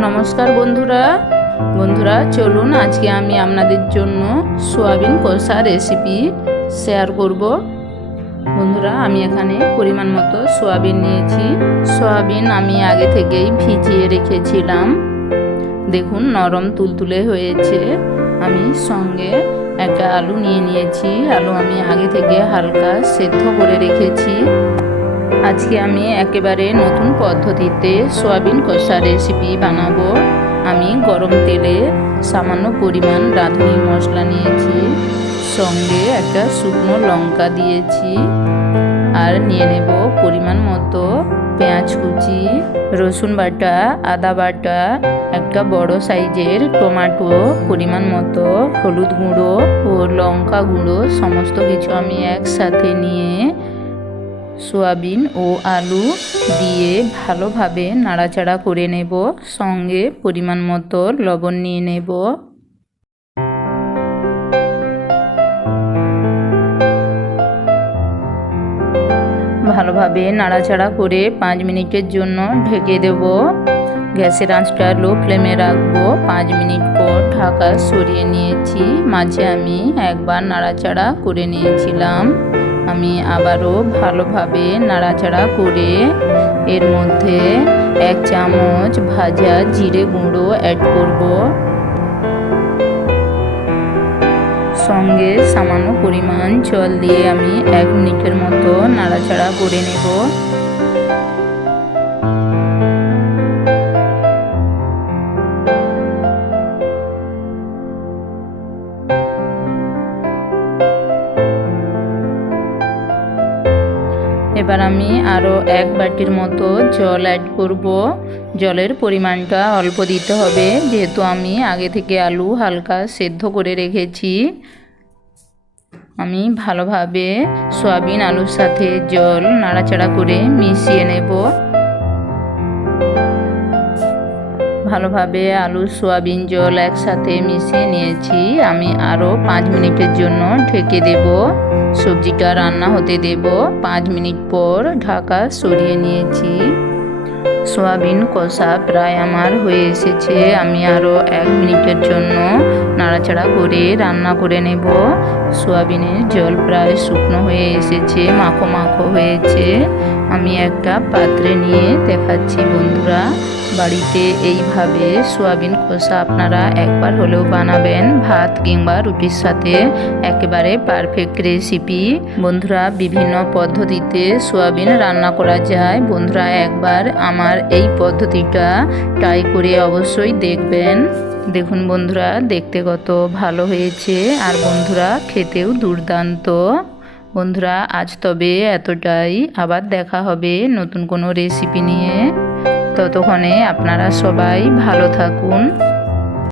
নমস্কার বন্ধুরা। বন্ধুরা, চলুন আজকে আমি আপনাদের জন্য সোয়াবিন কষা রেসিপি শেয়ার করব। বন্ধুরা, আমি এখানে পরিমাণ মতো সোয়াবিন নিয়েছি। সোয়াবিন আমি আগে থেকেই ভিজিয়ে রেখেছিলাম। দেখুন, নরম তুলতুলে হয়েছে। আমি সঙ্গে একটা আলু নিয়ে নিয়েছি। আলু আমি আগে থেকে হালকা সেদ্ধ করে রেখেছি। আজকে আমি একেবারে নতুন পদ্ধতিতে সোয়াবিন কষা রেসিপি বানাবো। আমি গরম তেলে সামান্য পরিমাণ রাঁধুনি মশলা নিয়েছি, সঙ্গে একটা শুকনো লঙ্কা দিয়েছি, আর নিয়ে নেব পরিমাণ মতো পেঁয়াজ কুচি, রসুন বাটা, আদা বাটা, একটা বড় সাইজের টমেটো, পরিমাণ মতো হলুদ গুঁড়ো ও লঙ্কা গুঁড়ো, সমস্ত কিছু আমি একসাথে নিয়ে সোয়াবিন ও আলু দিয়ে ভালোভাবে নাড়াচাড়া করে নেব। সঙ্গে পরিমাণ মতো লবণ নিয়ে নেব। ভালোভাবে নাড়াচাড়া করে পাঁচ মিনিটের জন্য ঢেকে দেব। গ্যাসের আঁচটা লো ফ্লেমে রাখব। পাঁচ মিনিট পর ঢাকা সরিয়ে নিয়েছি। মাঝে আমি একবার নাড়াচাড়া করে নিয়েছিলাম। আমি আবারও ভালোভাবে নাড়াচাড়া করে এর মধ্যে এক চামচ ভাজা জিরে গুঁড়ো অ্যাড করব। সঙ্গে সামান্য পরিমাণ জল দিয়ে আমি এক মিনিটের মতো নাড়াচাড়া করে নেব। এবার আমি আরও এক বাটির মতো জল অ্যাড করব। জলের পরিমাণটা অল্প দিতে হবে, যেহেতু আমি আগে থেকে আলু হালকা সেদ্ধ করে রেখেছি। আমি ভালোভাবে সয়াবিন আলুর সাথে জল নাড়াচাড়া করে মিশিয়ে নেব। ভালোভাবে আলু, সোয়াবিন, জল একসাথে মিশিয়ে নিয়েছি। আমি আরও পাঁচ মিনিটের জন্য ঢেকে দেব। সবজিটা রান্না হতে দেব। পাঁচ মিনিট পর ঢাকা সরিয়ে নিয়েছি। সোয়াবিন কষা প্রায় আমার হয়ে এসেছে। আমি আরও এক মিনিটের জন্য নাড়াচাড়া করে রান্না করে নেব। সোয়াবিনের জল প্রায় শুকনো হয়ে এসেছে, মাখো মাখো হয়েছে। আমি একটা পাত্রে নিয়ে দেখাচ্ছি বন্ধুরা, বাড়িতে এইভাবে সোয়াবিন খোসা আপনারা একবার হলেও বানাবেন, ভাত কিংবা রুটির সাথে একেবারে পারফেক্ট রেসিপি বন্ধুরা, বিভিন্ন পদ্ধতিতে সোয়াবিন রান্না করা যায়। বন্ধুরা, একবার আমার এই পদ্ধতিটা ট্রাই করে অবশ্যই দেখবেন। দেখুন বন্ধুরা, দেখতে কত ভালো হয়েছে। আর বন্ধুরা, খেতেও দুর্দান্ত। বন্ধুরা, আজ তবে এতটাই। আবার দেখা হবে নতুন কোনো রেসিপি নিয়ে। ততক্ষণে আপনারা সবাই ভালো থাকুন।